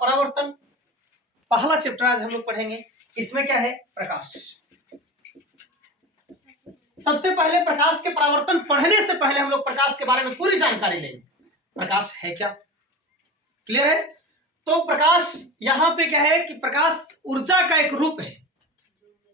परावर्तन पहला चैप्टर आज हम लोग पढ़ेंगे। इसमें क्या है? प्रकाश। सबसे पहले प्रकाश के परावर्तन पढ़ने से पहले हम लोग प्रकाश के बारे में पूरी जानकारी लेंगे। प्रकाश है क्या? क्लियर है? तो प्रकाश यहां पे क्या है कि प्रकाश ऊर्जा का एक रूप है।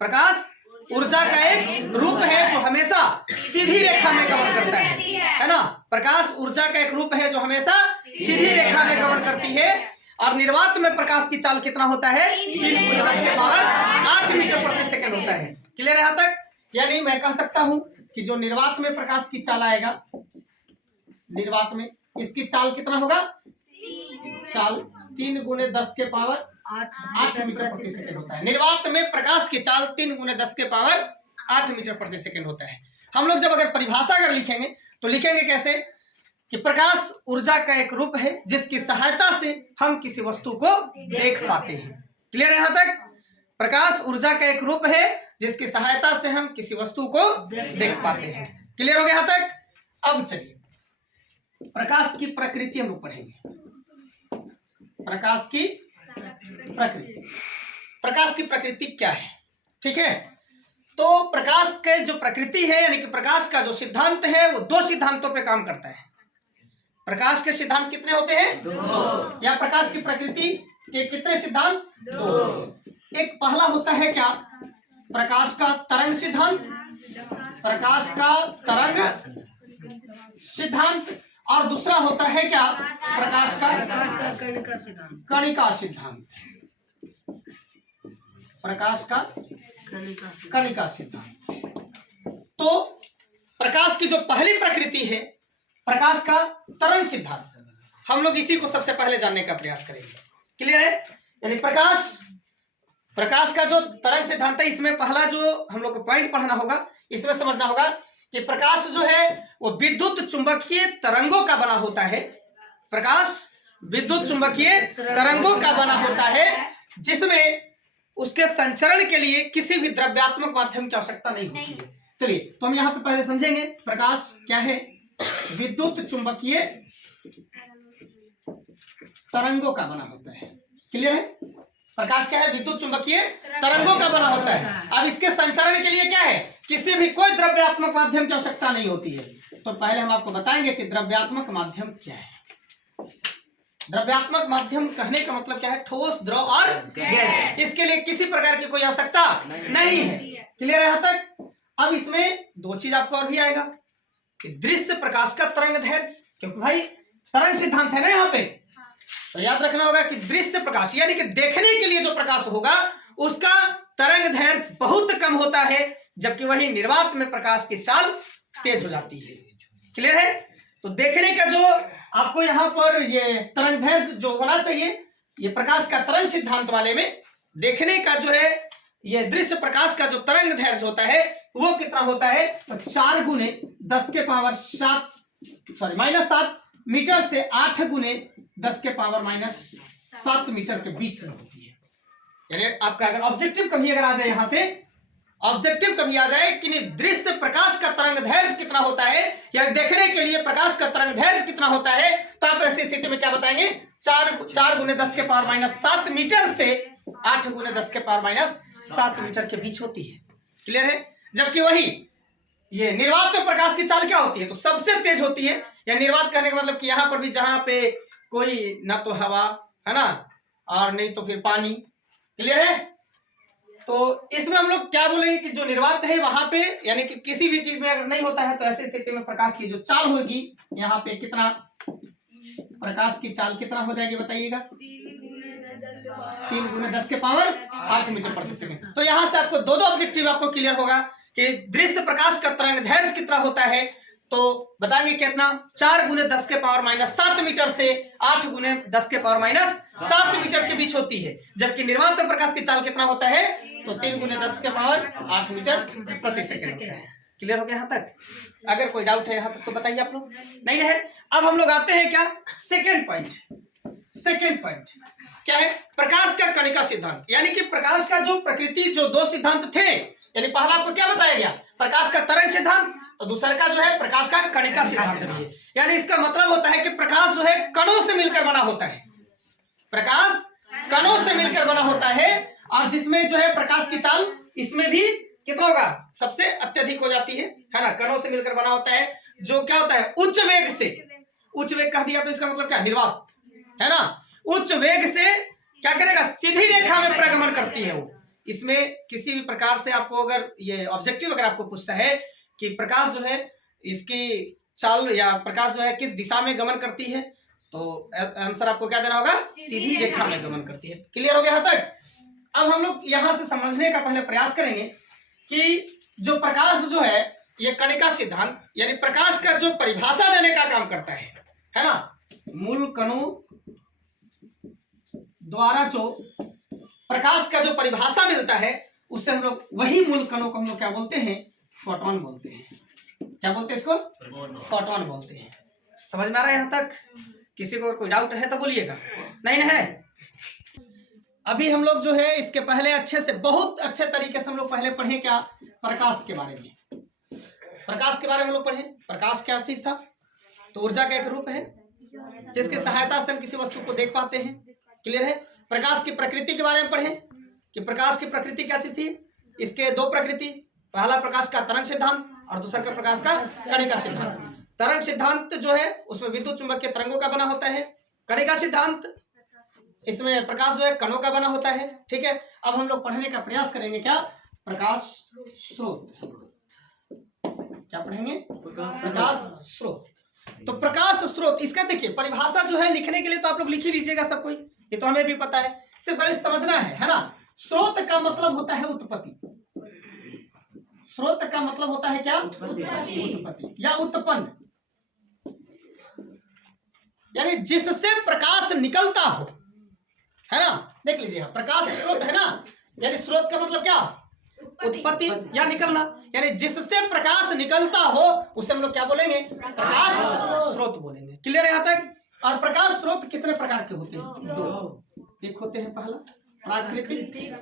प्रकाश ऊर्जा का एक रूप है जो हमेशा सीधी रेखा में गमन करता है ना। प्रकाश ऊर्जा का एक रूप है जो हमेशा सीधी रेखा में गमन करती है। और निर्वात में प्रकाश की चाल कितना होता है? 3×10⁸ मीटर प्रति सेकंड होता है। क्लियर है यहां तक? यानी मैं कह सकता हूं कि जो निर्वात में प्रकाश की चाल आएगा, निर्वात में इसकी चाल कितना होगा? चाल 3×10⁸ मीटर प्रति सेकंड होता है। निर्वात में प्रकाश की चाल 3×10⁸ मीटर प्रति सेकंड होता है। हम लोग जब अगर परिभाषा अगर लिखेंगे तो लिखेंगे कैसे कि प्रकाश ऊर्जा का एक रूप है जिसकी सहायता से हम किसी वस्तु को देख पाते हैं। क्लियर है यहां तक? प्रकाश ऊर्जा का एक रूप है जिसकी सहायता से हम किसी वस्तु को देख पाते हैं। क्लियर हो गया यहां तक? अब चलिए प्रकाश की प्रकृति हम लोग पढ़ेंगे। प्रकाश की प्रकृति। प्रकाश की प्रकृति क्या है? ठीक है, तो प्रकाश के जो प्रकृति है यानी कि प्रकाश का जो सिद्धांत है वो दो सिद्धांतों पे काम करता है। प्रकाश के सिद्धांत कितने होते हैं? दो। या प्रकाश की प्रकृति के कितने सिद्धांत? दो। एक पहला होता है क्या? प्रकाश का तरंग सिद्धांत। प्रकाश का तरंग सिद्धांत। और दूसरा होता है क्या? प्रकाश का कणिका सिद्धांत। प्रकाश का कणिका सिद्धांत। तो प्रकाश की जो पहली प्रकृति है प्रकाश का तरंग सिद्धांत, हम लोग इसी को सबसे पहले जानने का प्रयास करेंगे। क्लियर है? यानी प्रकाश का जो तरंग सिद्धांत है, इसमें पहला जो हम लोग को पॉइंट पढ़ना होगा, इसमें समझना होगा कि प्रकाश जो है वो विद्युत चुंबकीय तरंगों का बना होता है। प्रकाश विद्युत चुंबकीय तरंगों का बना होता है जिसमें उसके संचरण के लिए किसी भी द्रव्यात्मक माध्यम की आवश्यकता नहीं होती है। चलिए तो हम यहाँ पे पहले समझेंगे प्रकाश क्या है। विद्युत चुंबकीय तरंगों का बना होता है। क्लियर है? प्रकाश क्या है? विद्युत चुंबकीय तरंगों का बना होता है। अब इसके संचरण के लिए क्या है? किसी भी कोई द्रव्यात्मक माध्यम की आवश्यकता नहीं होती है। तो पहले हम आपको बताएंगे कि द्रव्यात्मक माध्यम क्या है। द्रव्यात्मक माध्यम कहने का मतलब क्या है? ठोस, द्रव और गैस। इसके लिए किसी प्रकार की कोई आवश्यकता नहीं है। क्लियर है यहां तक? अब इसमें दो चीज आपको और भी आएगा कि दृश्य प्रकाश का तरंग दैर्घ्य, क्योंकि भाई तरंग सिद्धांत है ना यहाँ पे, तो याद रखना होगा कि दृश्य प्रकाश यानी कि देखने के लिए जो प्रकाश होगा उसका तरंग दैर्घ्य बहुत कम होता है, जबकि वही निर्वात में प्रकाश की चाल तेज हो जाती है। क्लियर है? तो देखने का जो आपको यहाँ पर ये तरंग दैर्घ्य जो होना चाहिए, ये प्रकाश का तरंग सिद्धांत वाले में देखने का जो है ये दृश्य प्रकाश का जो तरंग दैर्घ्य होता है वो कितना होता है? तो 4×10⁻⁷ मीटर से 8×10⁻⁷ मीटर के बीच में होती है। यानी आपका अगर ऑब्जेक्टिव कभी अगर आ जाए, यहां से ऑब्जेक्टिव कभी आ जाए कि नहीं दृश्य प्रकाश का तरंग दैर्घ्य कितना होता है या देखने के लिए प्रकाश का तरंग दैर्घ्य कितना होता है, तो आप ऐसी स्थिति में क्या बताएंगे? 4×10⁻⁷ मीटर से 8×10⁻⁷ मीटर के बीच होती है। क्लियर है? जबकि वही ये निर्वात में प्रकाश की चाल क्या होती है? तो सबसे तेज होती है। या निर्वात करने का मतलब कि यहाँ पर भी जहां पे कोई ना तो हवा है ना और नहीं तो फिर पानी। क्लियर है? तो इसमें हम लोग क्या बोलेंगे कि जो निर्वात है वहां पे यानी कि किसी भी चीज में अगर नहीं होता है तो ऐसी स्थिति में प्रकाश की जो चाल होगी यहाँ पे कितना प्रकाश की चाल कितना हो जाएगी बताइएगा? 3×10⁸ मीटर प्रति सेकंड। तो यहां से आपको दो ऑब्जेक्टिव आपको क्लियर होगा कि दृश्य प्रकाश का तरंग दैर्घ्य कितना होता है, तो बताएंगे कितना? 4×10⁻⁷ मीटर से 8×10⁻⁷ मीटर के बीच होती है, जबकि निर्वात में प्रकाश की चाल कितना होता है? तो 3×10⁸ मीटर प्रति सेकंड होता है। क्लियर हो गया यहाँ तक? अगर कोई डाउट है यहाँ तक तो बताइए आप लोग। नहीं है? अब हम लोग आते हैं क्या? Second point. सेकेंड पॉइंट क्या है? प्रकाश का कणिका सिद्धांत। यानी कि प्रकाश का जो प्रकृति जो दो सिद्धांत थे, यानी पहला आपको क्या बताया गया? प्रकाश का तरंग सिद्धांत, तो दूसरा का जो है प्रकाश का कणिका सिद्धांत भी है। यानी इसका मतलब होता है कि प्रकाश जो है कणों से मिलकर बना होता है। प्रकाश और जिसमें जो है प्रकाश की चाल इसमें भी कितना होगा, सबसे अत्यधिक हो जाती है ना, कणों से मिलकर बना होता है, जो क्या होता है उच्च वेग से, उच्च वेग कह दिया तो इसका मतलब क्या, निर्वात है ना, उच्च वेग से क्या करेगा, सीधी रेखा में प्रगमन करती है वो। इसमें किसी भी प्रकार से आपको अगर ये ऑब्जेक्टिव अगर आपको पूछता है कि प्रकाश जो है इसकी चाल या प्रकाश जो है किस दिशा में गमन करती है, तो आंसर आपको क्या देना होगा, सीधी रेखा में गमन करती है। क्लियर हो गया यहाँ तक? अब हम लोग यहां से समझने का पहले प्रयास करेंगे कि जो प्रकाश जो है ये कणिका सिद्धांत यानी प्रकाश का जो परिभाषा देने का काम करता है ना, मूल कणों द्वारा जो प्रकाश का जो परिभाषा मिलता है उससे हम लोग वही मूल कणों को हम लोग क्या बोलते हैं, फोटोन बोलते हैं। क्या बोलते हैं इसको, फोटोन बोलते हैं। समझ में आ रहा है यहाँ तक? किसी को कोई डाउट है तो बोलिएगा, नहीं ना है? अभी हम लोग जो है इसके पहले अच्छे से, बहुत अच्छे तरीके से हम लोग पहले पढ़े क्या, प्रकाश के बारे में, प्रकाश के बारे में हम लोग पढ़े। प्रकाश क्या चीज था, तो ऊर्जा का एक रूप है जिसकी सहायता से हम किसी वस्तु को देख पाते हैं। क्लियर है? प्रकाश की प्रकृति के बारे में पढ़े कि प्रकाश की प्रकृति क्या चीज थी, इसके दो प्रकृति, पहला प्रकाश का तरंग सिद्धांत और दूसरा का प्रकाश का कणिका सिद्धांत। तरंग सिद्धांत जो है उसमें विद्युत चुंबकीय तरंगों का बना होता है, कणिका सिद्धांत इसमें प्रकाश जो है कणों का बना होता है। ठीक है, अब हम लोग पढ़ने का प्रयास करेंगे क्या, प्रकाश स्रोत। क्या पढ़ेंगे, प्रकाश स्रोत। तो प्रकाश स्रोत, इसका देखिए परिभाषा जो है लिखने के लिए तो आप लोग लिख ही लीजिएगा सब कोई, ये तो हमें भी पता है, सिर्फ पहले समझना है ना। स्रोत का मतलब होता है उत्पत्ति, स्रोत का मतलब होता है क्या, उत्पत्ति या उत्पन्न, यानी जिससे प्रकाश निकलता हो, है ना। देख लीजिए प्रकाश स्रोत है ना, यानी स्रोत का मतलब क्या, उत्पत्ति या निकलना, यानी जिससे प्रकाश निकलता हो उसे हम लोग क्या बोलेंगे, प्रकाश स्रोत बोलेंगे। क्लियर है यहाँ तक? और प्रकाश स्रोत कितने प्रकार के होते हैं, दो। एक होते हैं पहला प्राकृतिक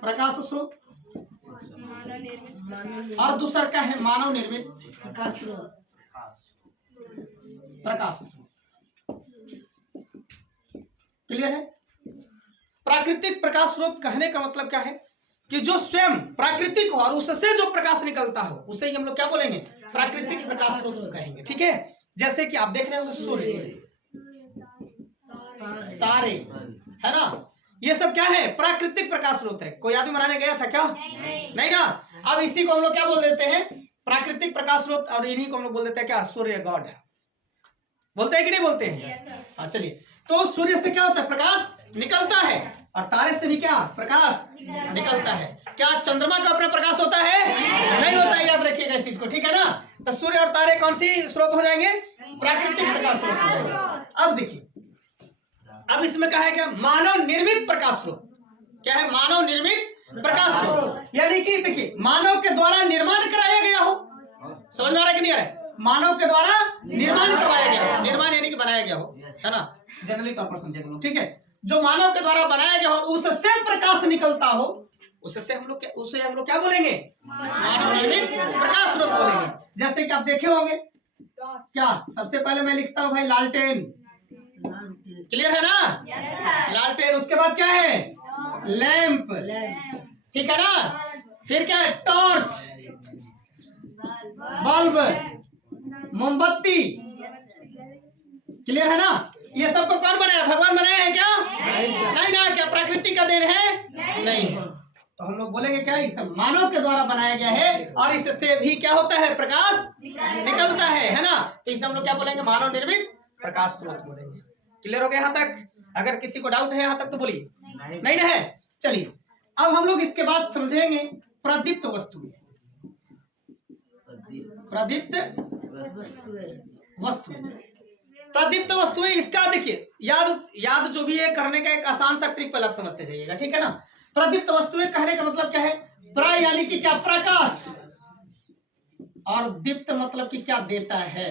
प्रकाश स्रोत और दूसरा क्या है, मानव निर्मित प्रकाश स्रोत। क्लियर है? प्राकृतिक प्रकाश स्रोत कहने का मतलब क्या है कि जो स्वयं प्राकृतिक हो और उससे जो प्रकाश निकलता हो उसे हम लोग क्या बोलेंगे, प्राकृतिक प्रकाश स्रोत कहेंगे। ठीक है, जैसे कि आप देख रहे होंगे सूर्य, तारे, है ना, ये सब क्या है, प्राकृतिक प्रकाश स्रोत है। कोई आदमी बनाने गया था क्या, नहीं ना। अब इसी को हम लोग क्या बोल देते हैं, प्राकृतिक प्रकाश स्रोत, और इन्हीं को हम लोग बोल देते हैं क्या, सूर्य गॉड। बोलते हैं कि नहीं बोलते हैं? हाँ चलिए, तो सूर्य से क्या होता है, प्रकाश निकलता है, और तारे से भी क्या प्रकाश निकलता है। क्या चंद्रमा का अपना प्रकाश होता है? नहीं होता है, याद रखिएगा इस चीज को, ठीक है ना। तो सूर्य और तारे कौन सी स्रोत हो जाएंगे, प्राकृतिक प्रकाश स्रोत हो जाएंगे। अब देखिए, अब इसमें कहा है क्या, मानव निर्मित प्रकाश स्रोत। क्या है, मानव निर्मित प्रकाश स्रोत, यानी कि देखिए मानव के द्वारा निर्माण कराया गया हो। समझ में आ रहा है कि नहीं आ रहा है? मानव के द्वारा निर्माण करवाया गया हो, निर्माण यानी कि बनाया गया हो, है ना, जनरली तौर पर समझेगा लोग। ठीक है, जो मानव के द्वारा बनाया गया हो उससे प्रकाश निकलता हो, उससे हम लोग क्या बोलेंगे, मानव निर्मित प्रकाश स्रोत बोलेंगे। जैसे कि आप देखे होंगे क्या, सबसे पहले मैं लिखता हूं भाई लालटेन। क्लियर है ना, लालटेन। उसके बाद क्या है, लैंप, ठीक है ना। फिर क्या है, टॉर्च, बल्ब, मोमबत्ती। क्लियर है ना। ये सबको कौन बनाया, भगवान बनाया है क्या, नहीं ना। क्या प्रकृति का देन है, नहीं। तो हम लोग बोलेंगे क्या, इस मानव के द्वारा बनाया गया है, और इससे भी क्या होता है, प्रकाश निकलता है ना। तो इसे हम लोग क्या बोलेंगे, मानव निर्मित प्रकाश स्रोत बोलेंगे। क्लियर हो गया यहाँ तक? अगर किसी को डाउट है यहाँ तक तो बोलिए, नहीं ना है। चलिए, अब हम लोग इसके बाद समझेंगे प्रदीप्त वस्तुएं। प्रदीप्त वस्तुएं, प्रदीप्त वस्तुएं, इसका देखिए याद जो भी है करने का एक आसान सा ट्रिक पहले आप समझते जाइएगा, ठीक है ना। प्रदीप्त वस्तुएं कहने का मतलब क्या है, प्रा यानी कि क्या, प्रकाश, और दीप्त मतलब कि क्या, देता है,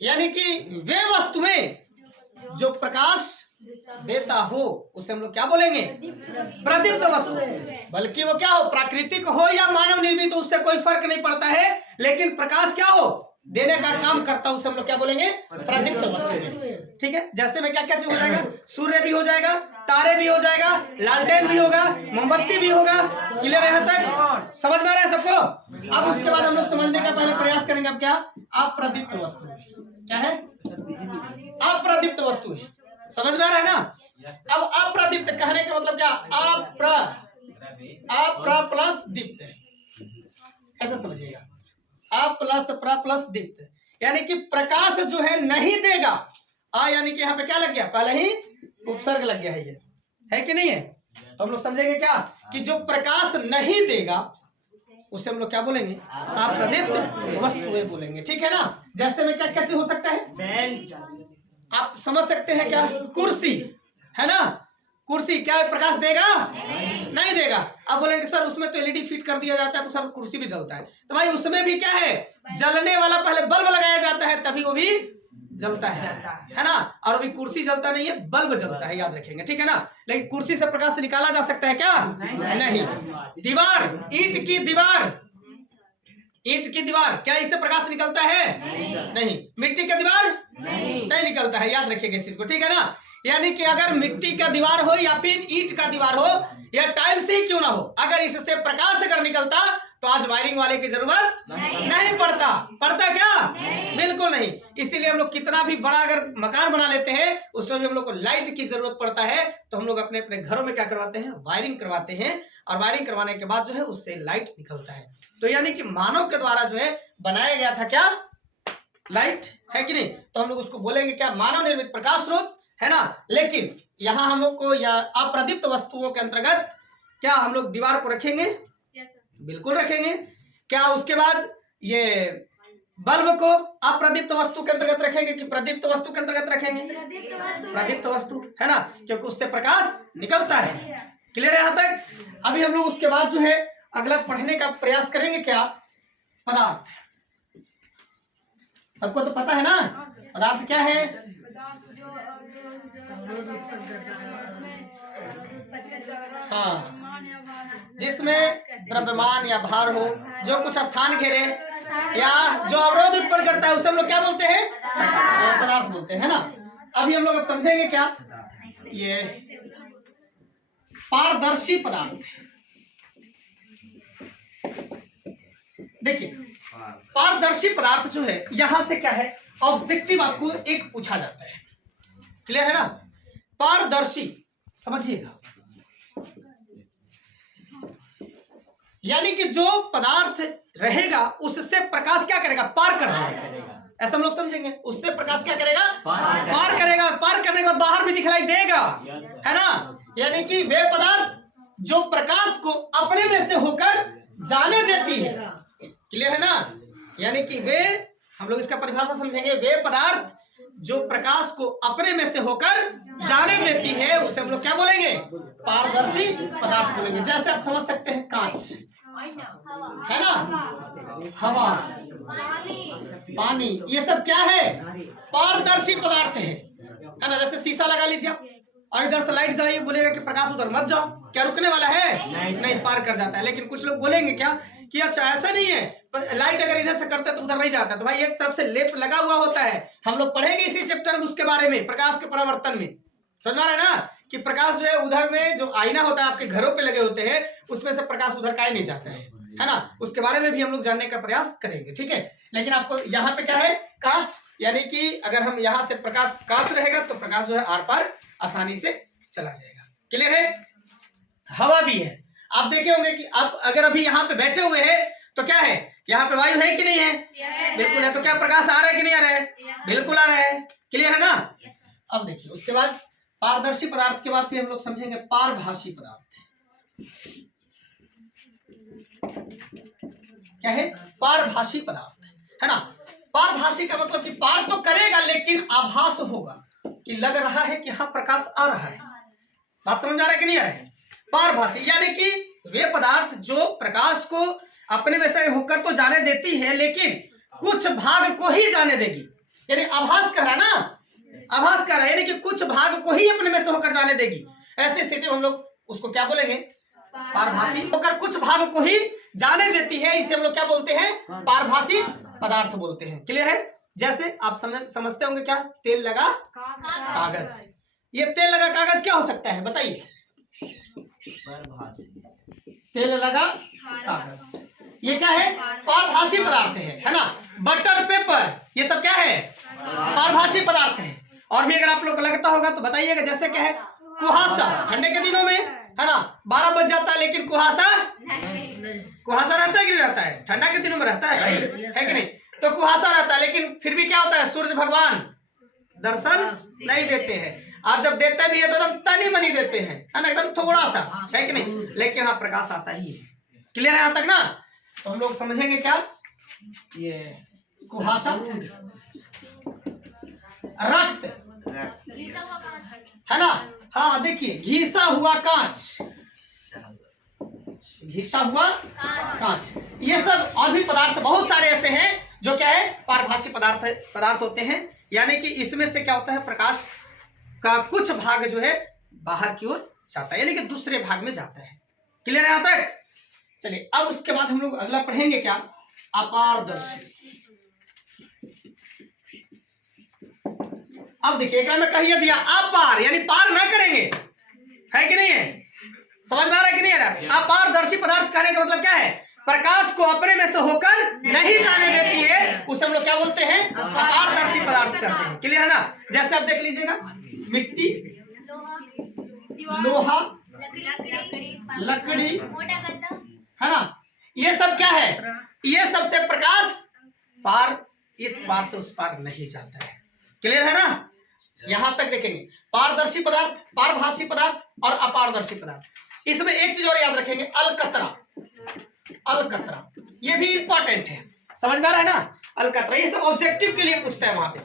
यानी कि वे वस्तुएं जो प्रकाश देता हो उसे हम लोग क्या बोलेंगे, प्रदीप्त वस्तु। बल्कि वो क्या हो, प्राकृतिक हो या मानव निर्मित हो, उससे कोई फर्क नहीं पड़ता है, लेकिन प्रकाश क्या हो, देने का काम करता हो, उसे हम लोग क्या बोलेंगे, प्रदीप्त वस्तु। ठीक है, जैसे में क्या क्या चीज हो जाएगा, सूर्य भी हो जाएगा, तारे भी हो जाएगा, लालटेन भी होगा, मोमबत्ती भी होगा। क्लियर है यहाँ तक? समझ में आ रहा है सबको? अब उसके बाद हम लोग समझने का पहले प्रयास करेंगे। अब क्या अप्रदीप्त वस्तु क्या है? अप्रदीप्त वस्तु है। समझ में आ रहा है ना? अब अप्रदीप्त कहने का मतलब क्या? अप्र प्लस दीप्त, ऐसा समझिएगा। प्लस दीप्त यानी कि प्रकाश जो है नहीं देगा। यानी कि यहाँ पे क्या लग गया? पहले ही उपसर्ग लग गया है कि नहीं है? तो हम लोग समझेंगे क्या कि जो प्रकाश नहीं देगा उसे हम लोग क्या बोलेंगे? अप्रदीप्त वस्तुएं बोलेंगे। ठीक है ना? जैसे में क्या क्या चीज हो सकता है? आप समझ सकते हैं क्या? कुर्सी है ना? कुर्सी क्या है? प्रकाश देगा? नहीं देगा। अब बोलेंगे सर उसमें तो एलईडी फिट कर दिया जाता है तो सर कुर्सी भी जलता है। तो भाई उसमें भी क्या है? जलने वाला पहले बल्ब लगाया जाता है तभी वो भी जलता है ना? और अभी कुर्सी जलता नहीं है, बल्ब जलता है, याद रखेंगे। ठीक है ना? लेकिन कुर्सी से प्रकाश निकाला जा सकता है क्या? नहीं। दीवार, ईंट की दीवार क्या इससे प्रकाश निकलता है? नहीं। मिट्टी का दीवार नहीं निकलता है, याद रखिएगा इस चीज को। ठीक है ना? यानी कि अगर मिट्टी का दीवार हो या फिर ईंट का दीवार हो या टाइल्स ही क्यों ना हो, अगर इससे प्रकाश अगर निकलता तो आज वायरिंग वाले की जरूरत नहीं पड़ता क्या? बिल्कुल नहीं। इसीलिए हम लोग कितना भी बड़ा अगर मकान बना लेते हैं उसमें भी हम लोग को लाइट की जरूरत पड़ता है। तो हम लोग अपने अपने घरों में क्या करवाते हैं? वायरिंग करवाते हैं, और वायरिंग करवाने के बाद जो है उससे लाइट निकलता है। तो यानी कि मानव के द्वारा जो है बनाया गया था क्या? लाइट, है कि नहीं? तो हम लोग उसको बोलेंगे क्या? मानव निर्मित प्रकाश स्रोत, है ना? लेकिन यहाँ हम लोग को या अप्रदीप्त वस्तुओं के अंतर्गत क्या हम लोग दीवार को रखेंगे? बिल्कुल रखेंगे। क्या उसके बाद ये बल्ब को अप्रदीप्त वस्तु के अंतर्गत रखेंगे कि प्रदीप्त वस्तु के अंतर्गत रखेंगे? प्रदीप्त वस्तु, है ना? क्योंकि उससे प्रकाश निकलता है। क्लियर है यहाँ तक? अभी हम लोग उसके बाद जो है अगला पढ़ने का प्रयास करेंगे क्या? पदार्थ। सबको तो पता है ना पदार्थ क्या है? हाँ, जिसमें द्रव्यमान या भार हो, जो कुछ स्थान घेरे या जो अवरोध उत्पन्न करता है उसे हम लोग क्या बोलते हैं? पदार्थ बोलते हैं, है ना? अभी हम लोग अब समझेंगे क्या? ये पारदर्शी पदार्थ। देखिए पारदर्शी पदार्थ जो है यहां से क्या है? ऑब्जेक्टिव आपको एक पूछा जाता है। क्लियर है ना? पारदर्शी समझिएगा, यानी कि जो पदार्थ रहेगा उससे प्रकाश क्या करेगा? पार कर जाएगा। ऐसा हम लोग समझेंगे। उससे प्रकाश क्या करेगा? पार करेगा। पार करने के बाद बाहर भी दिखलाई देगा, है ना? यानी कि वे पदार्थ जो प्रकाश को अपने में से होकर जाने देती है। क्लियर है ना? यानी कि वे, हम लोग इसका परिभाषा समझेंगे, वे पदार्थ जो प्रकाश को अपने में से होकर जाने देती है उसे हम लोग क्या बोलेंगे? पारदर्शी पदार्थ बोलेंगे। जैसे आप समझ सकते हैं कांच, है ना? हवा, पानी, ये सब क्या है? पारदर्शी पदार्थ है ना? जैसे शीशा लगा लीजिए आप और इधर से लाइट जलाइए, बोलेगा कि प्रकाश उधर मत जाओ, क्या रुकने वाला है? नहीं, पार कर जाता है। लेकिन कुछ लोग बोलेंगे क्या कि अच्छा ऐसा नहीं है, पर लाइट अगर इधर से करते तो उधर नहीं जाता। तो भाई एक तरफ से लेप लगा हुआ होता है, हम लोग पढ़ेंगे इसी चैप्टर में उसके बारे में, प्रकाश के परावर्तन में। समझ में आ रहा है ना कि प्रकाश जो है उधर में जो आईना होता है आपके घरों पे लगे होते हैं उसमें से प्रकाश उधर का ही नहीं जाता है ना? उसके बारे में भी हम लोग जानने का प्रयास करेंगे। ठीक है? लेकिन आपको यहाँ पे क्या है? कांच, यानी कि अगर हम यहाँ से प्रकाश, कांच रहेगा तो प्रकाश जो है आर पार आसानी से चला जाएगा। क्लियर है? हवा भी है। आप देखे होंगे कि आप अगर अभी यहाँ पे बैठे हुए हैं तो क्या है? यहाँ पे वायु है कि नहीं है? बिल्कुल है। तो क्या प्रकाश आ रहा है कि नहीं आ रहा है? बिल्कुल आ रहा है। क्लियर है ना? अब देखिए उसके बाद पारदर्शी पदार्थ के बाद फिर हम लोग समझेंगे पारभासी पदार्थ। क्या है? पारभासी पदार्थ, है ना? पारभासी का मतलब कि पार तो करेगा लेकिन आभास होगा कि लग रहा है कि हाँ प्रकाश आ रहा है। बात समझ में आ रहा है कि नहीं आ रहा है? पारभासी यानी कि वे पदार्थ जो प्रकाश को अपने में से होकर तो जाने देती है लेकिन कुछ भाग को ही जाने देगी। यानी आभास कर रहा ना, आभास कर रहा है, यानी कि कुछ भाग को ही अपने में से होकर जाने देगी। ऐसी स्थिति में हम लोग उसको क्या बोलेंगे? पारभासी। होकर कुछ भाग को ही जाने देती है, इसे हम लोग क्या बोलते हैं? पारभासी पदार्थ बोलते हैं। क्लियर है? जैसे आप समझते होंगे क्या, तेल लगा कागज। ये तेल लगा कागज क्या हो सकता है बताइए? तेल लगा कागज ये क्या है? पारभासी पदार्थ है ना। बटर पेपर ये सब क्या है? पारभासी पदार्थ है। और भी अगर आप लोग को लगता होगा तो बताइएगा, जैसे क्या है? कुहासा, ठंडे के दिनों में है ना 12 बज जाता है लेकिन कुहासा रहता है कि नहीं रहता है? ठंडा के दिनों में रहता है भाई, है कि नहीं? तो कुहासा रहता है लेकिन फिर भी क्या होता है, सूर्य भगवान दर्शन नहीं देते हैं। और जब देते भी है तो एकदम तनी मनी देते हैं, है ना, एकदम थोड़ा सा, है कि नहीं? लेकिन हाँ प्रकाश आता ही है। क्लियर है यहाँ तक ना? तो हम लोग समझेंगे क्या, ये कुहासा, रक्त है ना। हाँ देखिए, घिसा हुआ कांच, घिसा हुआ कांच, ये सब और भी पदार्थ बहुत सारे ऐसे हैं जो क्या है, पारभासी पदार्थ होते हैं। यानी कि इसमें से क्या होता है, प्रकाश का कुछ भाग जो है बाहर की ओर जाता है, यानी कि दूसरे भाग में जाता है। क्लियर है यहाँ तक? चलिए अब उसके बाद हम लोग अगला पढ़ेंगे क्या, अपारदर्शी। अब देखिए एक में कहिए दिया अपार, यानी पार ना करेंगे, है कि नहीं है? समझ में आ रहा है कि नहीं आ रहा? अपारदर्शी पदार्थ कहने का मतलब क्या है? प्रकाश को अपने में से होकर नहीं जाने देती है, उसे हम लोग क्या बोलते हैं? अपारदर्शी पदार्थ कहते हैं। क्लियर है ना? जैसे आप देख लीजिएगा, मिट्टी, लोहा, लकड़ी, है ना, ये सब क्या है? ये सबसे प्रकाश पार, इस पार से उस पार नहीं जाता है। क्लियर है ना? यहां तक देखेंगे, पारदर्शी पदार्थ, पारभासी पदार्थ और अपारदर्शी पदार्थ। इसमें एक चीज और याद रखेंगे, अलकतरा। अलकतरा ये भी इंपॉर्टेंट है, समझ में आ रहा है ना? अलकतरा ये सब ऑब्जेक्टिव के लिए पूछता है वहां पे,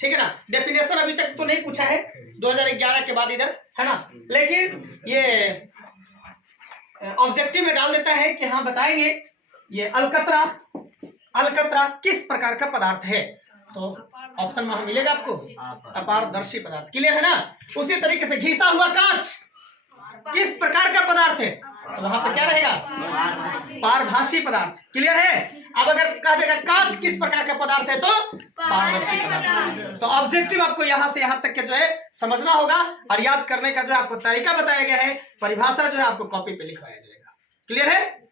ठीक है ना? डेफिनेशन अभी तक तो नहीं पूछा है 2011 के बाद इधर, है ना, लेकिन ये ऑब्जेक्टिव में डाल देता है कि हाँ बताएंगे ये अलकतरा किस प्रकार का पदार्थ है। तो ऑप्शन वहां मिलेगा आपको, अपारदर्शी पदार्थ। क्लियर है ना? उसी तरीके से घिसा हुआ कांच किस प्रकार का पदार्थ है? तो वहां पर क्या रहेगा? पारभासी पदार्थ। क्लियर है? अब अगर कह देगा कांच किस प्रकार का पदार्थ है तो पारदर्शी पदार्थ। तो ऑब्जेक्टिव आपको यहां से यहां तक के जो है समझना होगा, और याद करने का जो आपको तरीका बताया गया है, परिभाषा जो है आपको कॉपी पे लिखवाया जाएगा। क्लियर है?